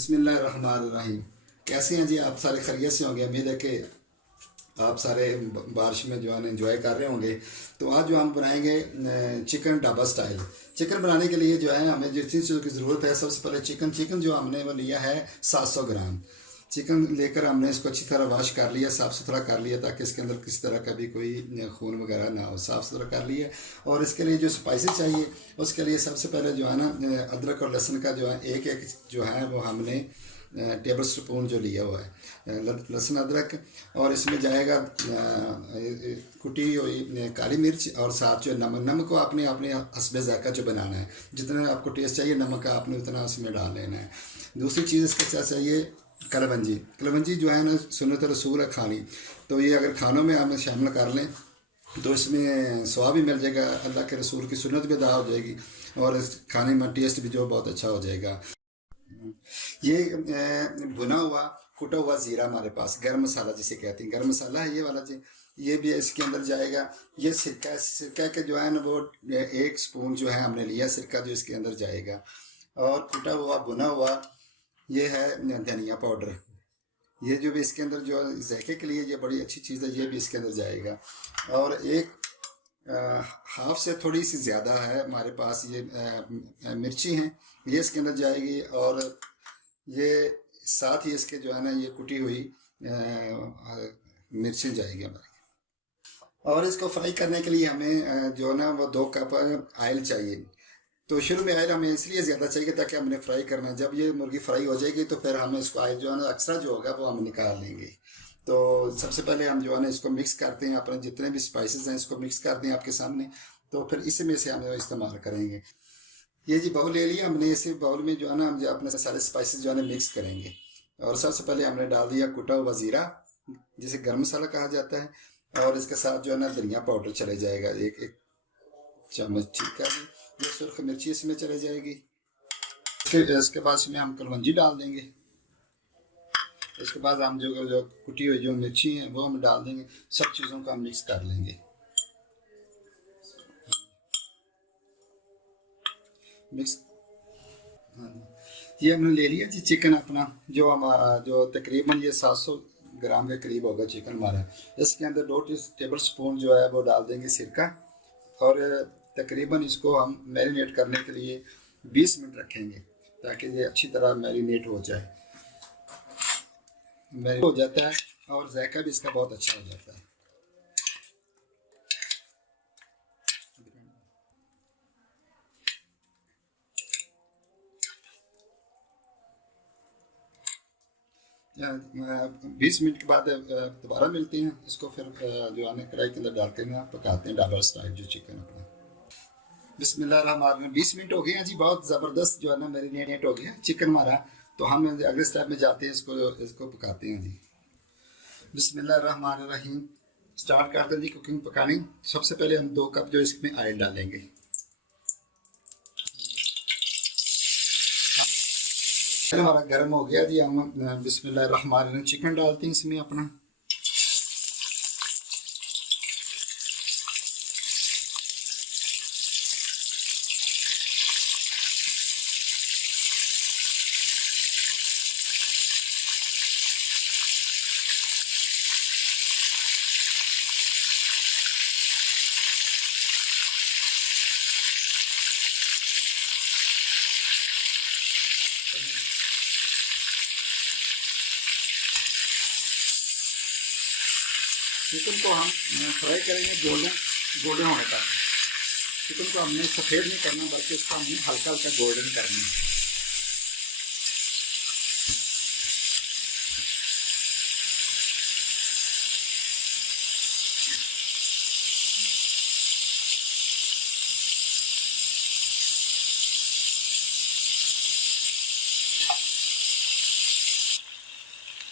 बिस्मिल्लाहिर्रहमानिर्रहीम। कैसे हैं जी आप सारे? खैरियत से होंगे। उम्मीद है कि आप सारे बारिश में जो है एंजॉय कर रहे होंगे। तो आज जो हम बनाएंगे चिकन ढाबा स्टाइल। चिकन बनाने के लिए जो है हमें जिस चीज़ की ज़रूरत है, सबसे पहले चिकन जो हमने वो लिया है 700 ग्राम। चिकन लेकर हमने इसको अच्छी तरह वॉश कर लिया, साफ़ सुथरा कर लिया, ताकि इसके अंदर किसी तरह का भी कोई खून वगैरह ना हो। साफ़ सुथरा कर लिया। और इसके लिए जो स्पाइसेस चाहिए, उसके लिए सबसे पहले जो है ना अदरक और लहसुन का जो है एक एक जो है वो हमने टेबल स्पून जो लिया हुआ है लहसुन अदरक। और इसमें जाएगा कुटी हुई काली मिर्च, और साथ जो नमक को आपने अपने हस्बे ज़ायका जो बनाना है, जितना आपको टेस्ट चाहिए नमक का आपने उतना उसमें डाल लेना है। दूसरी चीज़ इसके साथ चाहिए कलवंजी जो है ना सुन्नत रसूल है खानी। तो ये अगर खानों में हम शामिल कर लें तो इसमें स्वाब भी मिल जाएगा, अल्लाह के रसूल की सुन्नत भी अदा हो जाएगी, और इस खाने में टेस्ट भी जो बहुत अच्छा हो जाएगा। ये भुना हुआ कुटा हुआ ज़ीरा हमारे पास, गरम मसाला जिसे कहते हैं, गरम मसाला है ये वाला जी, ये भी इसके अंदर जाएगा। ये सिरका के जो है ना वो 1 स्पून जो है हमने लिया सिरका, जो इसके अंदर जाएगा। और कुटा हुआ भुना हुआ ये है धनिया पाउडर। ये जो भी इसके अंदर जो जायके के लिए ये बड़ी अच्छी चीज़ है, ये भी इसके अंदर जाएगा। और एक हाफ से थोड़ी सी ज़्यादा है हमारे पास ये मिर्ची हैं, ये इसके अंदर जाएगी। और ये साथ ही इसके जो है ना ये कुटी हुई मिर्ची जाएगी हमारी। और इसको फ्राई करने के लिए हमें जो है ना वो 2 कप ऑयल चाहिए। तो शुरू में ऑयल हमें इसलिए ज़्यादा चाहिए ताकि हमने फ्राई करना है। जब ये मुर्गी फ्राई हो जाएगी तो फिर हम इसको ऑयल जो है ना एक्स्ट्रा जो होगा वो हम निकाल लेंगे। तो सबसे पहले हम जो है ना इसको मिक्स करते हैं, अपने जितने भी स्पाइसेस हैं इसको मिक्स करते हैं आपके सामने। तो फिर इसी में से हम इस्तेमाल करेंगे। ये जी बाउल ले लिया हमने, इसी बाउल में जो है ना हम जो अपने सारे स्पाइसेस जो है ना मिक्स करेंगे। और सबसे पहले हमने डाल दिया कुटा हुआ ज़ीरा, जिसे गर्म मसाला कहा जाता है। और इसके साथ जो है ना धनिया पाउडर चले जाएगा एक चम्मच, ठीक है। ये सुर्ख मिर्ची इसमें चले जाएगी। इसके बाद इसमें हम कलवंजी डाल देंगे। इसके बाद हम जो कुटी हुई जो मिर्ची है वो हम डाल देंगे। सब चीज़ों को हम मिक्स कर लेंगे। मिक्स ये हमने ले लिया जी चिकन अपना, जो तकरीबन ये 700 ग्राम के करीब होगा चिकन हमारा। इसके अंदर 2 टेबल स्पून जो है वो डाल देंगे सिरका। और तकरीबन इसको हम मैरिनेट करने के लिए 20 मिनट रखेंगे, ताकि ये अच्छी तरह मैरिनेट हो जाए। मैरिनेट हो जाता है और जायका भी इसका बहुत अच्छा हो जाता है। 20 मिनट के बाद दोबारा मिलते हैं। इसको फिर जो है कढ़ाई के अंदर डाल कर पकाते हैं ढाबा स्टाइल जो चिकन अपना। बिस्मिल्लाह, 20 मिनट हो गए हैं जी। बहुत ज़बरदस्त जो है ना मैरिनेट हो गया चिकन हमारा। तो हम अगले स्टेप में जाते हैं, इसको पकाते हैं जी। बिस्मिल्लाहिर्रहमानिर्रहीम। स्टार्ट करते हैं जी कुकिंग पकानी। सबसे पहले हम 2 कप जो इसमें ऑयल डालेंगे। हमारा गर्म हो गया जी। हम बिस्मिल्लाहिर्रहमानिर्रहीम चिकन डालते हैं इसमें अपना। चिकन को हम फ्राई करेंगे गोल्डन होने तक। चिकन को हमने सफ़ेद नहीं करना, बल्कि उसको हमने हल्का हल्का गोल्डन करना है।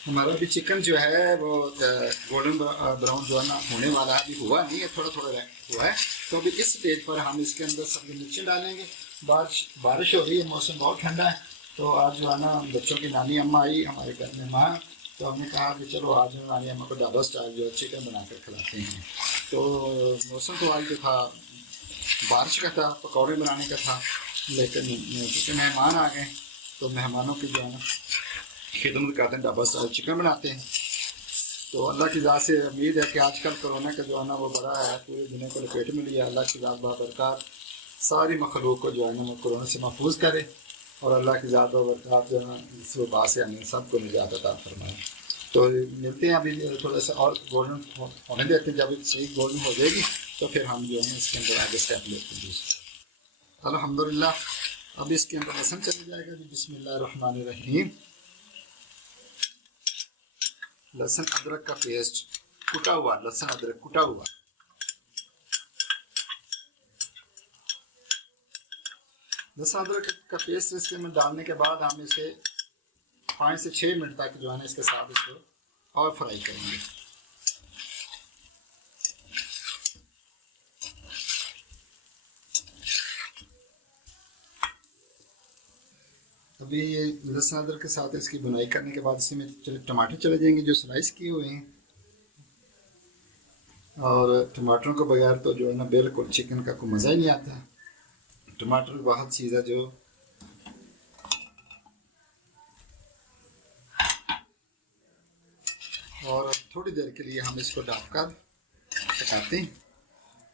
हमारा भी चिकन जो है वो गोल्डन ब्राउन जो है ना होने वाला है, अभी हुआ नहीं है, थोड़ा थोड़ा हुआ है। तो अभी इस स्टेज पर हम इसके अंदर सब्जी मिर्ची डालेंगे। बारिश हो रही है, मौसम बहुत ठंडा है। तो आज जो है ना बच्चों की नानी अम्मा आई हमारे घर में माँ, तो हमने कहा कि चलो आज नानी अम्मा को ढाबा स्टाइल जो चिकन बना कर खिलाते हैं। तो मौसम तो आज जो था बारिश का था, पकौड़े बनाने का था, लेकिन मेहमान आ गए तो मेहमानों की जो है ना खिदमत करते हैं, ढाबा स्टाइल चिकन बनाते हैं। तो अल्लाह की ज़ात से उम्मीद है कि आजकल कोरोना का जो है ना वो बड़ा है, पूरी दुनिया को लपेट में लिया। अल्लाह की ज़ात बाबरकत सारी मखलूक को जो है ना वो कोरोना से महफूज करे, और अल्लाह की ज़ात बाबरकत जो है ना इस वबा से हमें सबको निजात अता फरमाए। तो मिलते हैं अभी, थोड़ा सा और गोल्डन होने देते हैं। जब सही गोल्डन हो जाएगी तो फिर हम जो है इसके अंदर आगे स्टेप लेते हैं दूसरा। अल्हम्दुलिल्लाह अब इसके अंदर लहसुन चला जाएगा जी। बिस्मिल्लाहिर्रहमानिर्रहीम। लहसुन अदरक का पेस्ट, कुटा हुआ लहसुन अदरक कुटा हुआ। लहसुन अदरक का पेस्ट इसके में डालने के बाद हम इसे 5 से 6 मिनट तक जो है ना इसके साथ इसको और फ्राई करेंगे। अभी ये लहसुन अदरक के साथ इसकी बुनाई करने के बाद इसमें टमाटर चले जाएंगे जो स्लाइस किए हुए हैं। और टमाटरों के बगैर तो जो है ना बिल्कुल चिकन का कोई मज़ा ही नहीं आता। टमाटर बहुत चीज़ है जो और थोड़ी देर के लिए हम इसको ढककर पकाते हैं,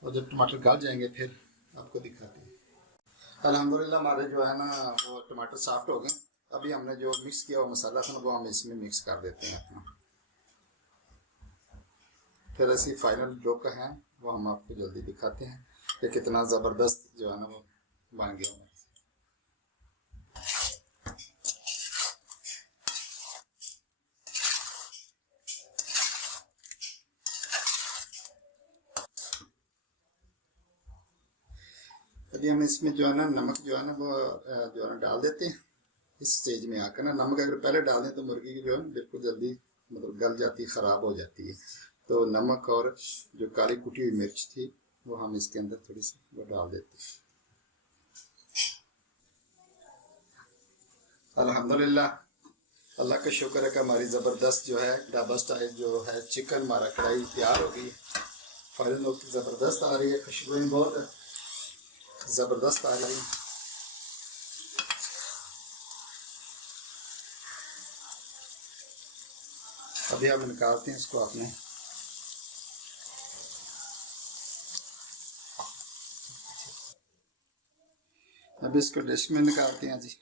और जब टमाटर गल जाएंगे फिर आपको दिखाते हैं। अल्हम्दुलिल्लाह हमारे जो है ना वो टमाटर सॉफ्ट हो गए। अभी हमने जो मिक्स किया हुआ मसाला था वो हम इसमें मिक्स कर देते हैं अपना। फिर ऐसी फाइनल लुक है वो हम आपको जल्दी दिखाते हैं कि कितना ज़बरदस्त जो है ना वो बन गया। अभी हम इसमें जो है ना नमक जो है ना वो जो है ना डाल देते हैं। इस स्टेज में आकर ना नमक अगर पहले डाल दें तो मुर्गी की जो है ना बिल्कुल जल्दी मतलब गल जाती है, ख़राब हो जाती है। तो नमक और जो काली कुटी हुई मिर्च थी वो हम इसके अंदर थोड़ी सी वो डाल देते हैं। अल्हम्दुलिल्लाह अल्लाह का शुक्र है कि हमारी ज़बरदस्त जो है ढाबा स्टाइल जो है चिकन हमारा कढ़ाई तैयार हो गई। फाइनल लुक ज़बरदस्त आ रही है, खुशबुएं बहुत ज़बरदस्त आ रही है। अभी हम निकालते हैं इसको अपने। अभी इसको डिश में निकालते हैं जी।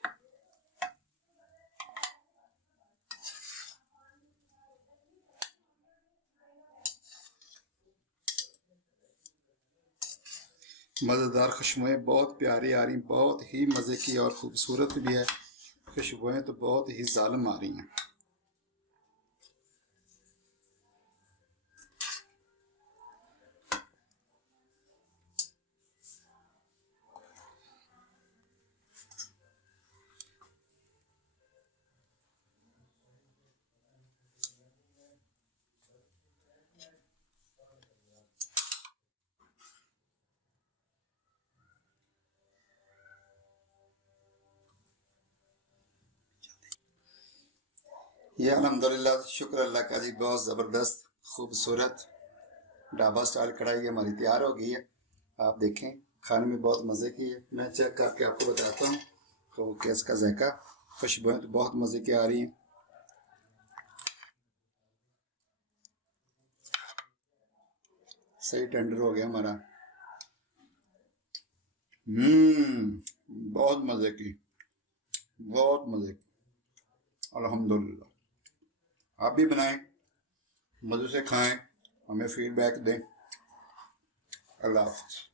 मज़ेदार खुशबुएं बहुत प्यारी आ रही, बहुत ही मज़े की और ख़ूबसूरत भी है। खुशबुएं तो बहुत ही जालिम आ रही हैं। ये अल्हम्दुलिल्लाह शुक्र अल्लाह का जी, बहुत ज़बरदस्त खूबसूरत ढाबा स्टाइल कढ़ाई हमारी तैयार हो गई है। आप देखें खाने में बहुत मज़े की है। मैं चेक करके आपको बताता हूँ तो कैस का जायका। खुशबुएं तो बहुत मज़े की आ रही हैं। सही टेंडर हो गया हमारा। बहुत मज़े की, बहुत मज़े की। अल्हम्दुलिल्लाह आप भी बनाएं, मज़े से खाएं, हमें फीडबैक दें। अल्लाह हाफ़िज़।